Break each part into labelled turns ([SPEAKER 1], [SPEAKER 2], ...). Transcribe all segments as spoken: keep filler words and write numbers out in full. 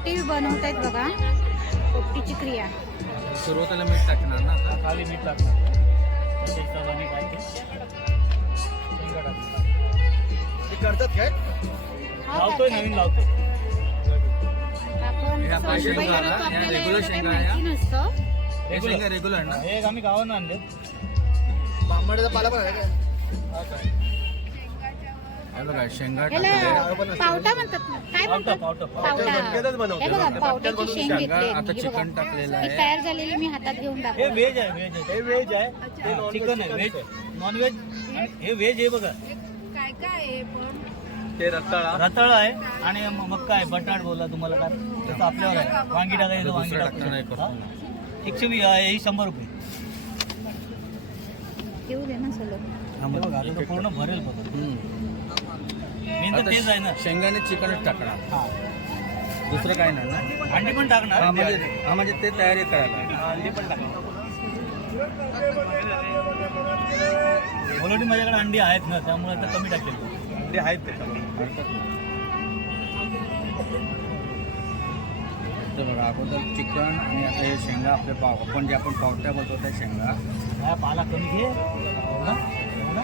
[SPEAKER 1] पोपटी बनवतायत बघा, पोपटीची क्रिया.
[SPEAKER 2] सुरुवातीला मीठ टाकणार ना,
[SPEAKER 3] खाली मीठ टाकणार त्याच्या हिशोबाने काय ते शेंगा टाकणार.
[SPEAKER 2] ते करतात काय?
[SPEAKER 3] लावतोय, नवीन लावतोय.
[SPEAKER 1] आपण
[SPEAKER 2] ह्या पाच शेंगा
[SPEAKER 1] मुंबईला
[SPEAKER 2] ना,
[SPEAKER 1] राहतो,
[SPEAKER 2] ह्या
[SPEAKER 1] आपल्याला
[SPEAKER 2] रेग्युलर
[SPEAKER 1] एवढं काही
[SPEAKER 2] शेंगा
[SPEAKER 1] माहिती
[SPEAKER 2] ह्या.
[SPEAKER 1] नसतं.
[SPEAKER 2] हे शेंगा रेग्युलर ना,
[SPEAKER 3] हे आम्ही गावानं आणले.
[SPEAKER 2] बांबड्याचा पाला पण आहे काय? हे बघा शेंगा
[SPEAKER 1] याला
[SPEAKER 2] टाकले.
[SPEAKER 1] पावटा म्हणतात ना, काय
[SPEAKER 3] पावटा
[SPEAKER 1] म्हणतात?
[SPEAKER 3] पावटा
[SPEAKER 1] पावटा.
[SPEAKER 2] बनवतात.
[SPEAKER 1] हे बघा पावट्याची शेंग
[SPEAKER 2] शेंगा
[SPEAKER 1] घेतली.
[SPEAKER 2] आता
[SPEAKER 1] हे
[SPEAKER 2] चिकन
[SPEAKER 1] बघा.
[SPEAKER 2] टाकलेलं
[SPEAKER 1] ही
[SPEAKER 2] आहे.
[SPEAKER 1] तयार झालेली मी हातात घेऊन
[SPEAKER 3] हे
[SPEAKER 1] दाखवते.
[SPEAKER 3] व्हेज आहे, व्हेज आहे. हे व्हेज आहे, हे चिकन आहे. व्हेज नॉन व्हेज, हे व्हेज. हे बघा
[SPEAKER 1] काय काय आहे पण
[SPEAKER 2] ते रताळा
[SPEAKER 3] रताळ आहे आणि म- मक्का आहे. बटाट बोला तुम्हाला काय तसं आपल्यावर आहे. वांगी टाकायचं वांगी
[SPEAKER 2] दुसरं टाकतं नाही
[SPEAKER 3] टाकायचं.
[SPEAKER 2] करतो.
[SPEAKER 3] हा? एकशे वीस आहे, ही शंभर रुपये.
[SPEAKER 1] घेऊ दे ना सलग.
[SPEAKER 3] हे बघा आता तो पूर्ण भरेल बघा. मेन तर
[SPEAKER 2] आता
[SPEAKER 3] तेच आहे ना.
[SPEAKER 2] शेंगाने चिकनच टाकणार,
[SPEAKER 3] हा.
[SPEAKER 2] दुसरं काय नाही ना.
[SPEAKER 3] अंडी पण टाकणार.
[SPEAKER 2] हा म्हणजे हा म्हणजे ते तयारी करायला.
[SPEAKER 3] अंडी पण टाकणार. ऑलरेडी माझ्याकडे अंडी आहेत ना, त्यामुळे आता कमी टाकले.
[SPEAKER 2] ते आहेत त्याच्यामध्ये हरकत नाही. ते बघा अगोदर चिकन आणि आता हे शेंगा आपले पाव आपण जे आपण पावट्या बोलतो त्या शेंगा.
[SPEAKER 3] हा, पाला कमी घे. एवढा? एवढा?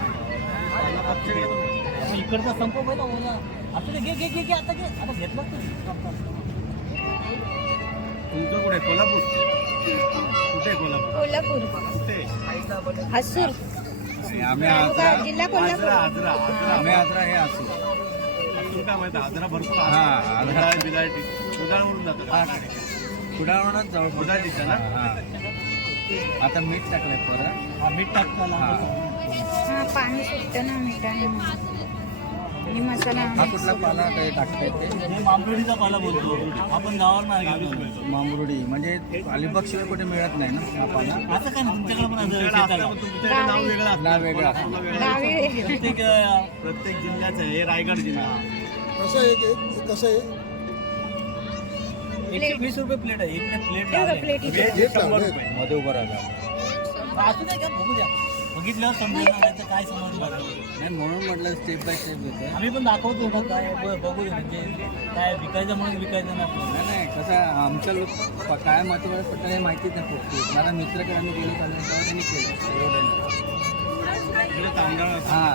[SPEAKER 3] आपण इकडचा संपव पहिला ओला. आता घे घे घे घे आता घे. आता घेतलं
[SPEAKER 2] तुमचं कुठे कोल्हापूर? कुठे कोल्हापूर?
[SPEAKER 1] कोल्हापूर,
[SPEAKER 2] कुठे?
[SPEAKER 1] हसूर,
[SPEAKER 2] आम्ही आजरा,
[SPEAKER 1] जिल्हा कोल्हापूर.
[SPEAKER 2] आम्ही आजरा हे असू.
[SPEAKER 4] काय माहिती आजरा भरपूर
[SPEAKER 2] हा आजरा
[SPEAKER 4] बिलाटी उदाळवरून जातो
[SPEAKER 2] कुडाळवरूनच जवळ
[SPEAKER 4] कुडाळीचं ना?
[SPEAKER 2] हा. आता मीठ टाकलंय परत.
[SPEAKER 3] हा, मीठ टाकता
[SPEAKER 2] हा.
[SPEAKER 1] हा पाणी सुटतं ना मिठाने आणि मसाला.
[SPEAKER 2] हा कुठला पाला काही टाकताय ते?
[SPEAKER 3] हे मांबरुडीचा पाला बोलतो आपण गावावर नाही घेऊन.
[SPEAKER 2] मामुरडी म्हणजे अलिबाग शिवाय कुठे मिळत नाही ना हा पाला.
[SPEAKER 3] असं काय नाही, तुमच्याकडे पण असं शेताला.
[SPEAKER 4] तुमच्याकडे नाव वेगळं असतं.
[SPEAKER 2] नाव वेगळं असतं.
[SPEAKER 1] गावी
[SPEAKER 3] प्रत्येक अं,
[SPEAKER 4] प्रत्येक जिल्ह्याचं आहे. हे रायगड जिल्हा.
[SPEAKER 5] कसं आहे ते कसं आहे
[SPEAKER 3] एकशे वीस रुपये प्लेट आहे. एक प्लेट
[SPEAKER 1] हे बघा प्लेट इथे.
[SPEAKER 4] व्हेज हे शंभर रुपये.
[SPEAKER 2] मध्ये उभं राहिला.
[SPEAKER 3] असू द्या का बघू द्या. बघितल्यावर समजेल ना त्याचं काय समजलं.
[SPEAKER 2] नाही म्हणून म्हटलं स्टेप बाय स्टेप घेतो.
[SPEAKER 3] आम्ही पण दाखवतो ना काय ब- बघू दे म्हणजे काय विकायचं म्हणून विकायचं ना.
[SPEAKER 2] नाही नाही कसं आहे, आमच्या लोक प- काय महत्त्वाचं पडतं हे माहितीच नाही पोहोचते. मला मित्रकडे आम्ही गेलो चालू तेव्हा त्यांनी केलं एवढं.
[SPEAKER 4] इकडे तांदळ असतं.
[SPEAKER 2] हां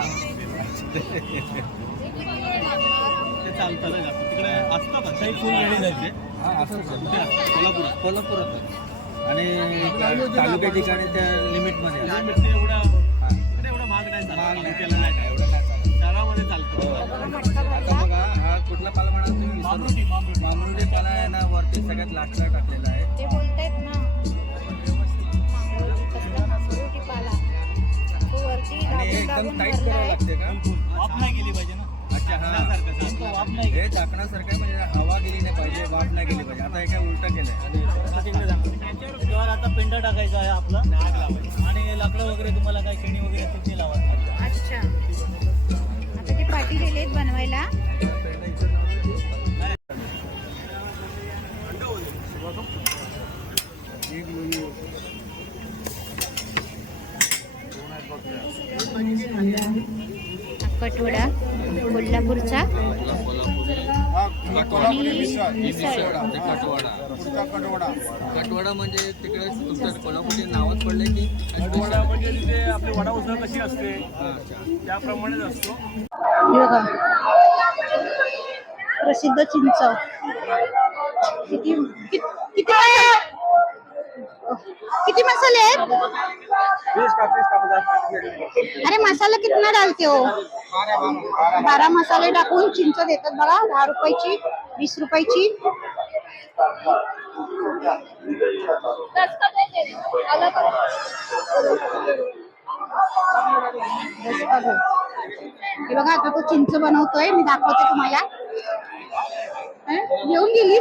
[SPEAKER 4] ते चालतं ना जास्त. तिकडे असतं का
[SPEAKER 3] काही फुल रेडी जायचे.
[SPEAKER 2] हां असं
[SPEAKER 4] कुठे असतं? कोल्हापुरात.
[SPEAKER 2] कोल्हापुरात आणि तालुक्या ठिकाणी त्या लिमिटमध्ये
[SPEAKER 4] लाल
[SPEAKER 2] आहे.
[SPEAKER 4] मिरची एवढा
[SPEAKER 2] हां.
[SPEAKER 4] इकडे एवढा महाग नाही झाला.
[SPEAKER 2] महाग नाही.
[SPEAKER 4] केला नाही काय.
[SPEAKER 2] एवढं काय चालत.
[SPEAKER 4] शहरामध्ये चालतं.
[SPEAKER 2] आता बघा हा कुठला पाला म्हणाल तुम्ही?
[SPEAKER 3] मांबरुडी मांबरुडी
[SPEAKER 2] मामुरडी पाला आहे ना, वरती सगळ्यात लास्टला टाकलेला आहे.
[SPEAKER 1] ते बोलतायत ना मांगरोळी पाला तो वरती
[SPEAKER 2] आणि हे
[SPEAKER 1] दाबून
[SPEAKER 2] एकदम
[SPEAKER 1] दाबून
[SPEAKER 2] टाईट करावं
[SPEAKER 1] भरलाय.
[SPEAKER 2] लागते का?
[SPEAKER 3] वाफ नाही गेली पाहिजे ना.
[SPEAKER 2] अच्छा हा.
[SPEAKER 3] नेमकं वाफ नाही
[SPEAKER 2] हे झाकण्यासारखं आहे म्हणजे हवा गेली नाही पाहिजे, वाफ नाही गेली पाहिजे. आता हे काय उलटं केलंय.
[SPEAKER 3] त्याच्यावर आता पेंडा टाकायचा आहे आपला आणि लाकडं वगैरे तुम्हाला काय खेणी वगैरे असेल ते लावायचं.
[SPEAKER 1] अच्छा आता ते पाटी दिले आहेत बनवायला. कटवडा कोल्हापूरचा
[SPEAKER 5] कोल्हापुरी मिसळ
[SPEAKER 2] ही मिसळ ते कटवाडा.
[SPEAKER 5] कुठचा कटवडा
[SPEAKER 2] कटवाडा म्हणजे तिकडे तुमच्या कोल्हापूरचे नावच पडले की
[SPEAKER 4] वडा म्हणजे तिथे आपली वडा उसळ कशी असते
[SPEAKER 2] अच्छा.
[SPEAKER 4] त्याप्रमाणेच असतो.
[SPEAKER 1] हे बघा प्रसिद्ध चिंच. किती कि- किती मसाले- किती मसाले आहेत? अरे मसाला कितना डालते हो? बारा मसाले टाकून चिंच देतात बघा. दहा रुपयाची, वीस रुपयाची. हे बघा आता तो चिंच बनवतोय. मी दाखवते तुम्हाला. हं? घेऊन गेली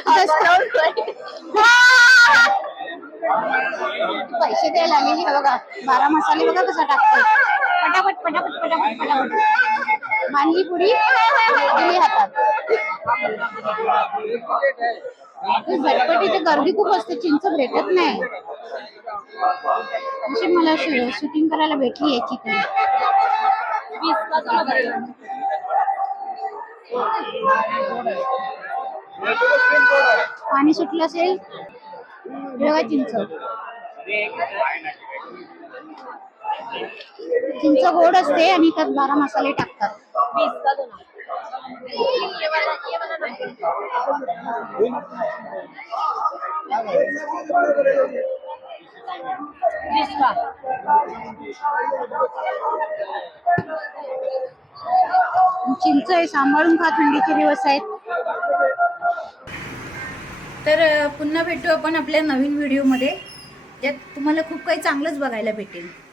[SPEAKER 1] पैसे द्यायला लागलेली. हे बघा बारा मसाले बघा कसा टाकतोय. पटापट पटापट पटापट पटापट मानली पुडी दिली हातात. झटपट इथे गर्दी खूप असते. चिंच भेटत नाही. अशी मला शूटिंग करायला भेटली याची तरी. पाणी सुटलं असेल बघा चिंच. चिंच गोड असते आणि त्यात बारा मसाले टाकतात. चिंच आहे, सांभाळून खा, थंडीचे दिवस आहेत. तर अ, पुन्हा भेटू आपण आपल्या नवीन व्हिडिओमध्ये, ज्यात तुम्हाला खूप काही चांगलंच बघायला भेटेल.